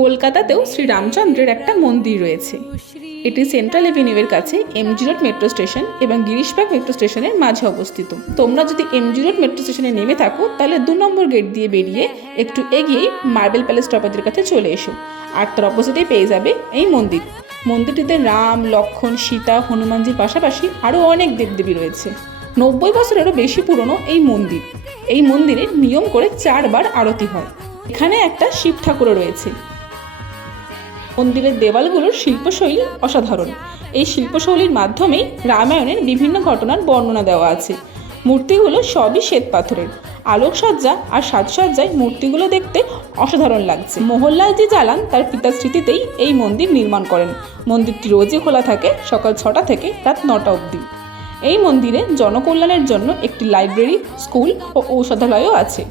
কলকাতাতেও শ্রী রামচন্দ্রের একটা মন্দির রয়েছে। এটি সেন্ট্রাল এভিনিউয়ের কাছে এমজি রোড মেট্রো স্টেশন এবং গিরিশবাগ মেট্রো স্টেশনের মাঝে অবস্থিত। তোমরা যদি এমজি রোড মেট্রো স্টেশনে নেমে থাকো তাহলে 2 নম্বর গেট দিয়ে বেরিয়ে একটু এগিয়েই মার্বেল প্যালেস স্টপেজের কাছে চলে এসো, আর তার অপোজিটেই পেয়ে যাবে এই মন্দির। মন্দিরটিতে রাম, লক্ষ্মণ, সীতা, হনুমানজির পাশাপাশি আরও অনেক দেবদেবী রয়েছে। 90 বছরেরও বেশি পুরনো এই মন্দির। এই মন্দিরে নিয়ম করে 4 বার আরতি হয়। এখানে একটা শিব ঠাকুরও রয়েছে। মন্দিরের দেওয়ালগুলোর শিল্পশৈলী অসাধারণ। এই শিল্পশৈলীর মাধ্যমেই রামায়ণের বিভিন্ন ঘটনার বর্ণনা দেওয়া আছে। মূর্তিগুলো সবই শ্বেত পাথরের। আলোকসজ্জা আর সাজসজ্জায় মূর্তিগুলো দেখতে অসাধারণ লাগছে। মোহনলালজি জালান তার পিতার স্মৃতিতেই এই মন্দির নির্মাণ করেন। মন্দিরটি রোজই খোলা থাকে সকাল 6টা থেকে রাত 9টা অবধি। এই মন্দিরে জনকল্যাণের জন্য একটি লাইব্রেরি, স্কুল ও ঔষধালয়ও আছে।